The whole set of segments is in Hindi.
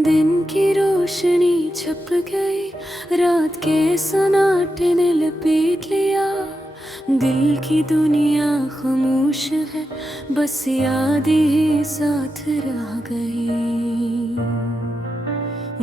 दिन की रोशनी छप गई, रात के सन्नाटे ने लपेट लिया। दिल की दुनिया खामोश है, बस याद ही साथ रह गई।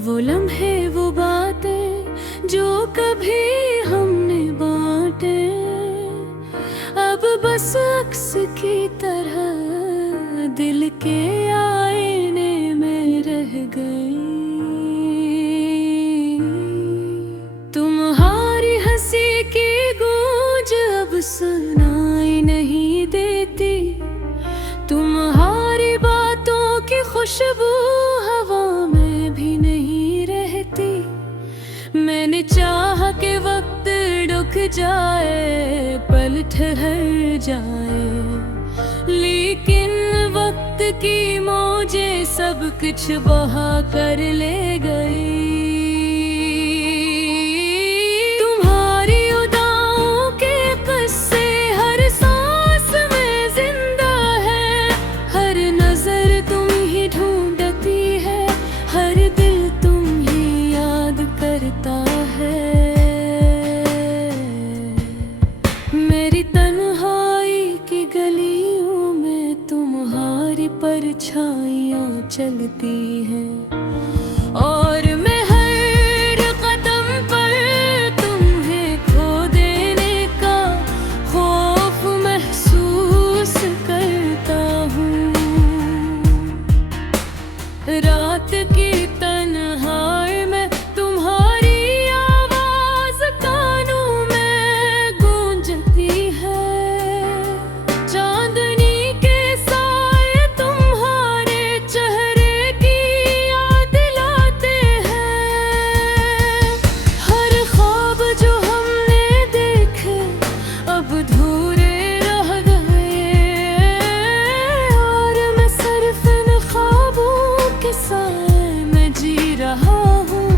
वो लम्हे, वो बातें जो कभी हमने बांटे, अब बस अक्स की तरह दिल के आईने में रह गई। तुम्हारी हंसी की गूंज अब सुनाई नहीं देती, तुम्हारी बातों की खुशबू हवा में भी नहीं रहती। मैंने चाहा कि वक्त रुक जाए, पल ठहर जाए, लेकिन वक्त की मौजें सब कुछ बहा कर ले गई। तुम्हारी उदाओं के किस्से हर सांस में जिंदा है, हर नजर तुम ही ढूंढती है, हर दिल तुम ही याद करता है। मेरी तन्हाई की गलियों में तुम्हारी परछाइयाँ चलती हैं, और मैं हर कदम पर तुम्हें खो देने का खौफ महसूस करता हूँ। रात की तन्हाई में तुम्हारी आवाज कानों में गूंजती है, चांदनी के साए तुम्हारे चेहरे की याद दिलाते हैं। हर ख्वाब जो हमने देखे अब अधूरे रह गए, और मैं सिर्फ इन ख्वाबों के साए में जी रहा हूँ।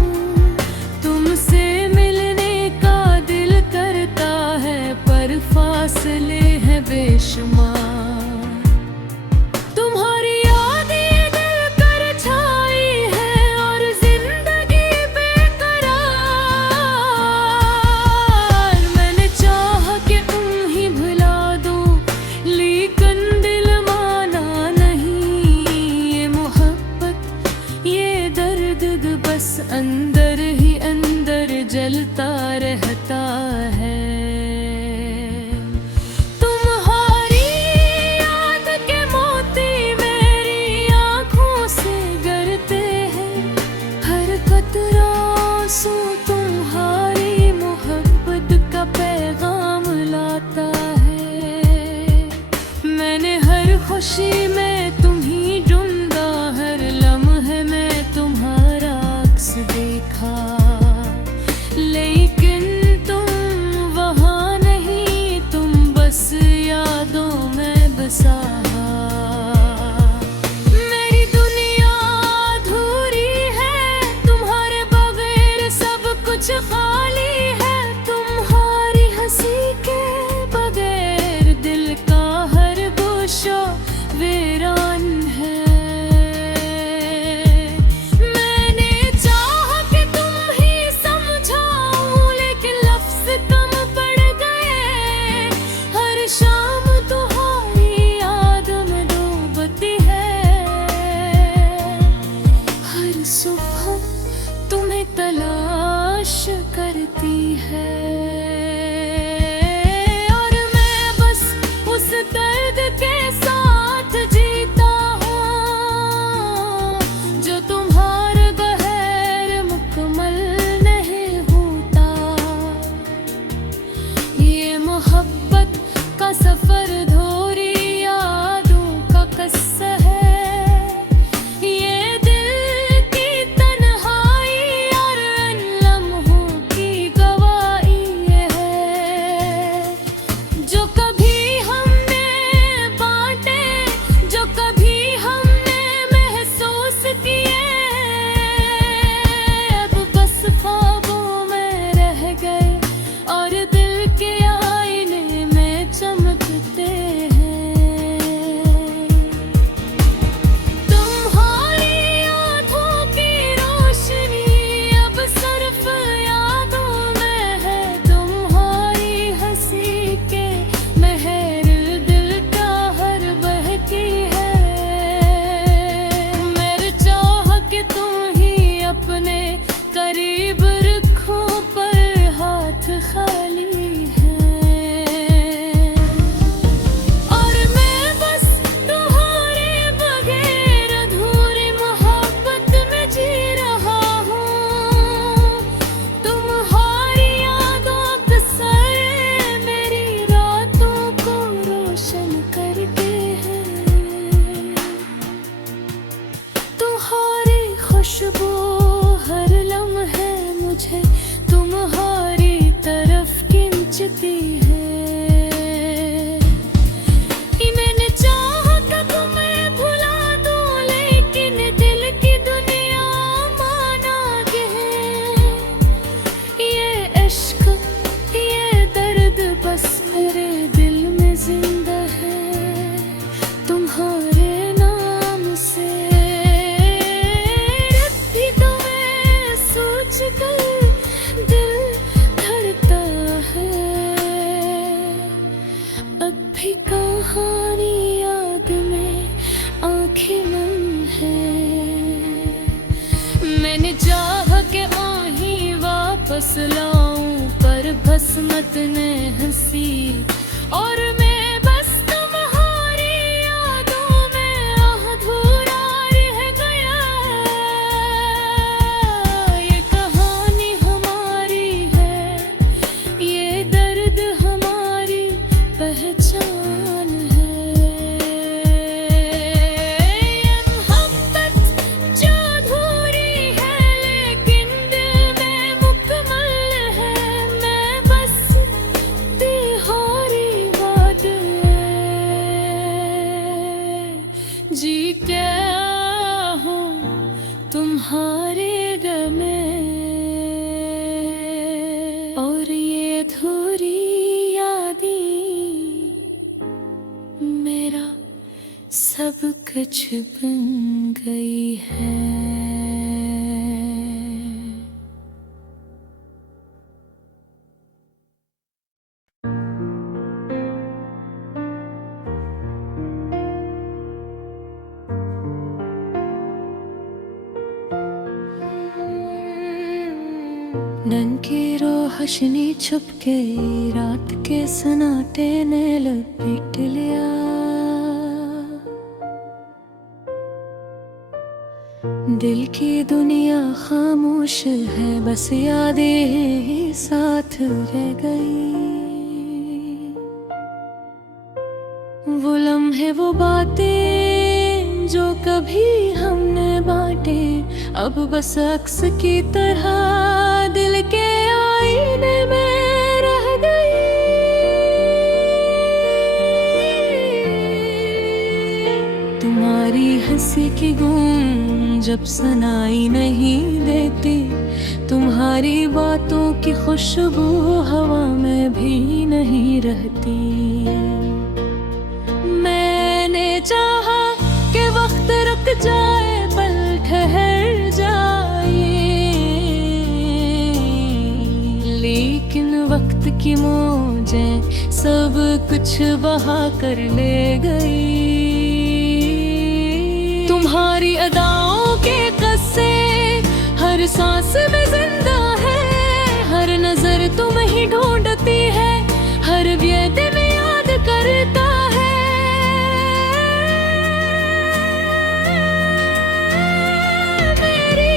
तुमसे मिलने का दिल करता है, पर फासले हैं बेशुमार। तुम्हारी याद ये दिल पर छाई है, और जिंदगी बेकरार। मैंने चाहा कि तुम ही भुला दो, लेकिन दिल माना नहीं। ये मोहब्बत, ये दर्द बस अंदर ही अंदर जलता रहता है। तुम्हारी याद के मोती मेरी आँखों से गिरते हैं, हर कतरा आंसू तुम्हारी मोहब्बत का पैगाम लाता है। मैंने हर खुशी में तुम ही ढूंढा, हर लम्हे में तुम्हारा अक्स देखा, लेकिन तुम वहाँ नहीं, तुम बस यादों में बसा। मेरी दुनिया अधूरी है, तुम्हारे बगैर सब कुछ खाली है। तुम्हारी हंसी के बगैर दिल का हर गोशा वीरान है। मैंने चाहा कि तुम ही समझाऊं, लेकिन लफ्ज कम पड़ गए। हर शाम तुम्हारी याद में डूबती है, हर सुबह तुम्हें तलाश करती है। और मैं बस उस दर्द के साथ जीता हूँ, जो तुम्हारे बगैर मुकम्मल नहीं होता। ये मोहब्बत का सफर धोरी यादों का किस्सा है, ये दिल की मुझे तुम्हारी तरफ खींचती है। मैंने चाहा था तुम्हें भुला दूं, लेकिन दिल की दुनिया माना के ये इश्क ये दर्द बस मेरे दिल में जिंदा है तुम्हारे नाम से। रब भी तुम्हें सोच कर दिल धड़कता है, अब भी कहानी याद में आंखें नम है। मैंने चाहा के आही वापस लाऊं, पर बस मत ने हंसी और मैं बस तुम्हारी यादों में अधूरा रह गया। ये कहानी हमारी है, ये दर्द हमारी पहचान है। ये मोहब्बत जो अधूरी है लेकिन दिल में मुकम्मल है। मैं बस तिहारी बात है, जी क्या हूँ तुम्हारे गमे और ये अधूरी यादें मेरा सब कुछ बन गई है। ननकी रोशनी छुप के रात के सन्नाटे ने लपेट लिया। दिल की दुनिया खामोश है, बस यादें ही साथ रह गई। वो लम्हे वो बातें जो कभी हमने बांटे, अब बस अक्स की तरह दिल के आईने में रह गई। तुम्हारी हंसी की गूंज जब सुनाई नहीं देती, तुम्हारी बातों की खुशबू हवा में भी नहीं रहती। मैंने चाहा कि वक्त रुक जाए, पल ठहर जाए, लेकिन वक्त की मौजें सब कुछ बहा कर ले गई। तुम्हारी अदाओं के किस्से हर सांस में जिंदा है, हर नजर तुम ही ढूंढती है, हर ये दिन याद करता है। मेरी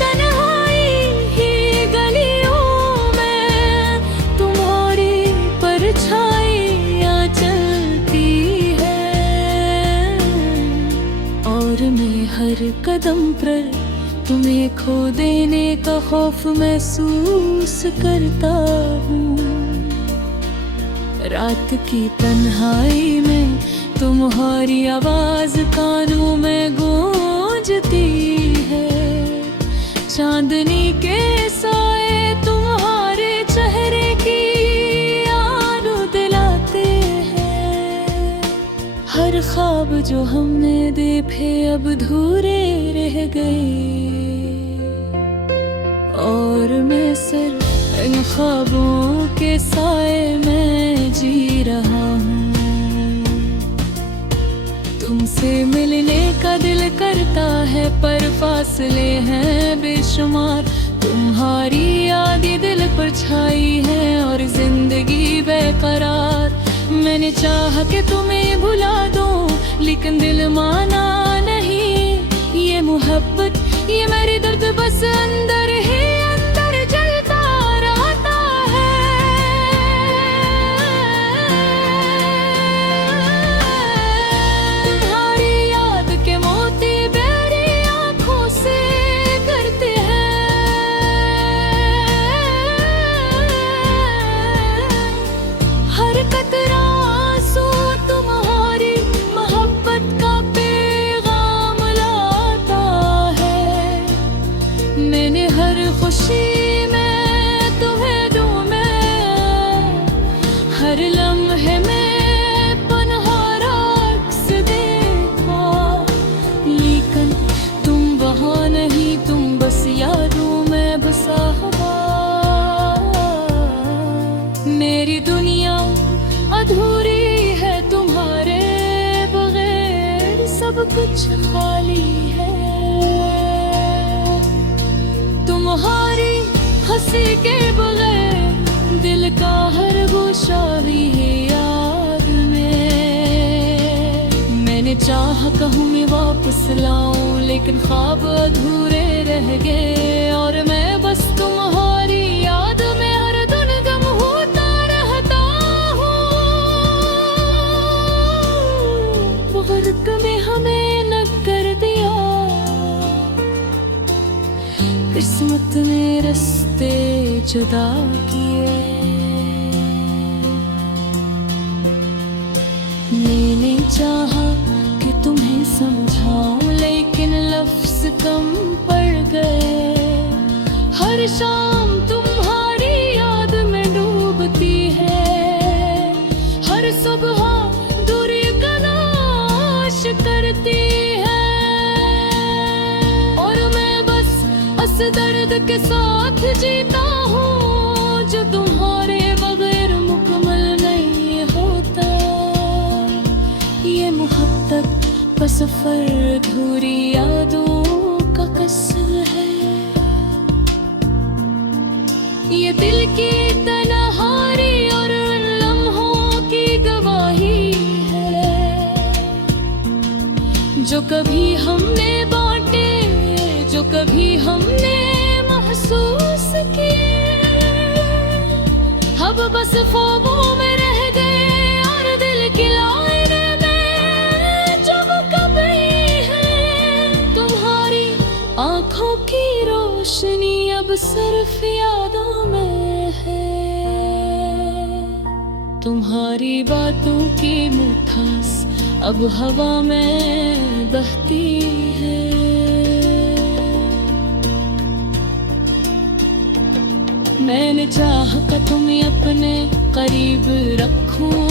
तन्हाई ही गलियों में तुम्हारी परछाइयाँ चलती है, और मैं हर कदम पर तुम्हें खो देने का खौफ महसूस करता हूँ। रात की तन्हाई में तुम्हारी आवाज कानों में गूंजती है, चांदनी के साए तुम्हारे चेहरे की याद दिलाते हैं। हर ख्वाब जो हमने देखे अब अधूरे रह गए, और मैं सिर्फ इन ख्वाबों के साए में जी रहा हूँ। तुमसे मिलने का दिल करता है, पर फासले हैं बेशुमार। तुम्हारी यादें दिल पर छाई है और जिंदगी बेकरार। मैंने चाहा कि तुम्हें भुला दूं, लेकिन दिल माना नहीं। ये मोहब्बत ये मेरी दर्द बस अंदर ही अंदर जलता रहता है। तुम्हारी याद के मोती मेरी आंखों से करते हैं। मैंने हर खुशी में तुम्हें दूं मैं, हर लम्हे में पनहा रक्स देखा, लेकिन तुम वहाँ नहीं, तुम बस यादों में बसा हुआ। मेरी दुनिया अधूरी है तुम्हारे बगैर, सब कुछ खाली है। तुम्हारी हंसी के बगैर दिल का हर गोशा भी है याद में। मैंने चाहा कहूँ मैं वापस लाऊं, लेकिन ख्वाब अधूरे रह गए, और मैं बस तुम्हारी याद में हर दिन गम होता रहता हूँ। वो गर्क में हमें न कर दिया, किस्मत ने रास्ते जुदा किए। मैंने चाहा कि तुम्हें समझाऊं, लेकिन लफ्ज कम पड़ गए। हर शाम तुम्हारी याद में डूबती है, हर सुबह दूरी का नाश करती है, और मैं बस इस दर्द के साथ जीता हूँ, जो तुम्हारे बगैर मुकम्मल नहीं होता। ये मोहब्बत का सफर अधूरी यादों का कसर है, ये दिल की तन्हाई और उन लम्हों की गवाही है, जो कभी हमने बांटे, जो कभी हमने महसूस किए। अब बस ख्वाबों में रह गए, और दिल की लाइने में जो वो कभी है। तुम्हारी आंखों की रोशनी अब सिर्फ यादों में है, तुम्हारी बातों की मिठास अब हवा में बहती है। मैंने चाहा कि तुम्हें अपने करीब रखूं,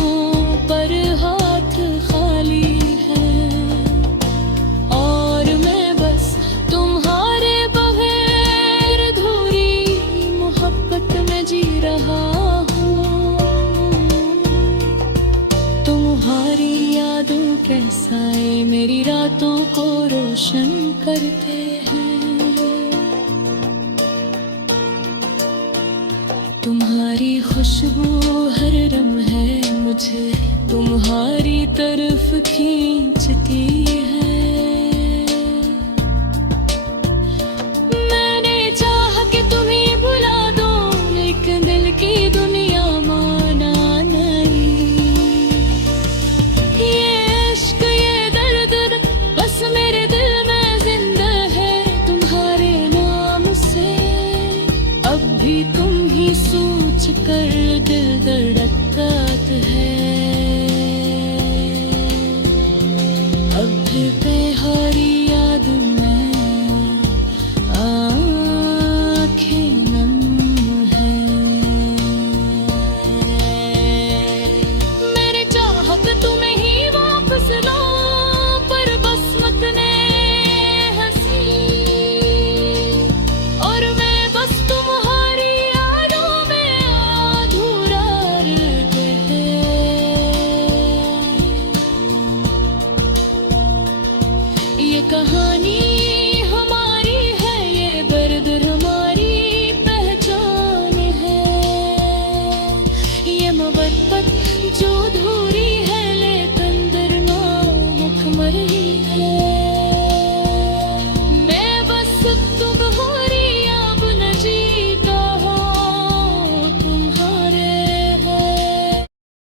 पर हाथ खाली है, और मैं बस तुम्हारे बगैर अधूरी मोहब्बत में जी रहा हूँ। तुम्हारी यादों के साए मेरी रातों को रोशन करते हैं। तुम्हारी खुशबू हर रम है मुझे तुम्हारी तरफ खींचती है। मैंने चाहा कि तुम्हें भुला दूं, लेकिन दिल की दुनिया माना नहीं। ये इश्क ये दर्द बस मेरे दिल में जिंदा है, तुम्हारे नाम से अब भी तुम ही सोच कर दिल धड़कता है।